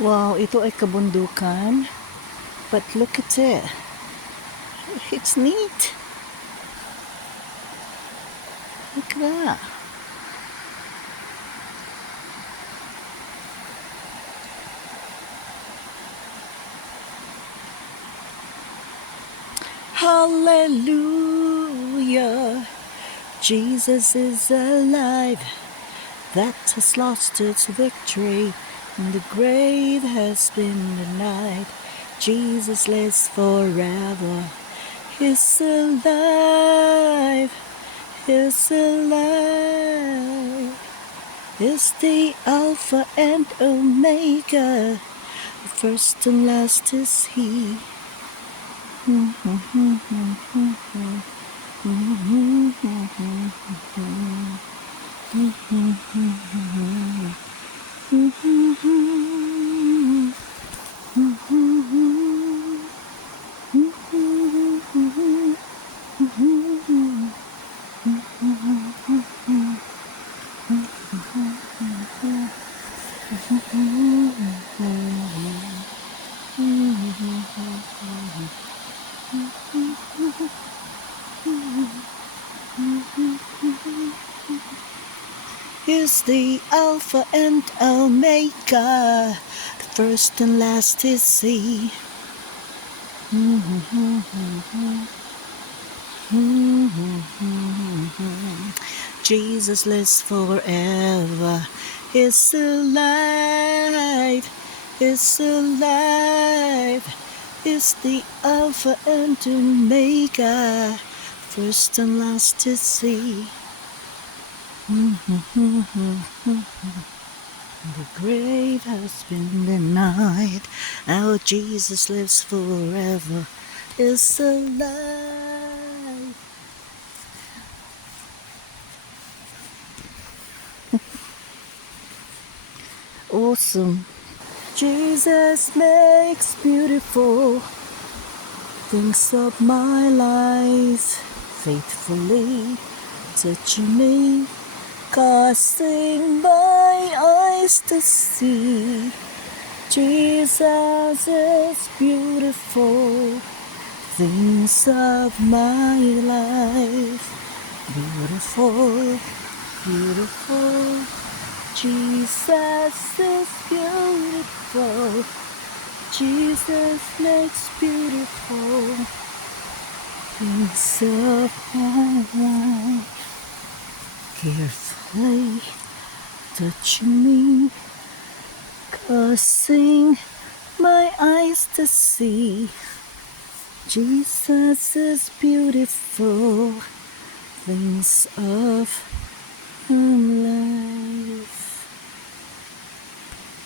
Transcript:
Wow, ito ay kabundukan. But look at it. It's neat. Look at that. Hallelujah. Jesus is alive. That has lost its victory, and the grave has been denied. Jesus lives forever. He's alive. He's alive. He's the Alpha and Omega. The first and last is He. He's the Alpha and Omega. The first and last is He. Jesus lives forever. He's alive. He's alive. He's the Alpha and Omega. First and last is He. The grave has been denied. Our Jesus lives forever. Is alive. Awesome. Jesus makes beautiful things of my life, faithfully touching me, causing my eyes to see. Jesus is beautiful things of my life, beautiful, beautiful. Jesus is beautiful. Jesus makes beautiful things of my life. Carefully touching me, causing my eyes to see. Jesus is beautiful things of my life.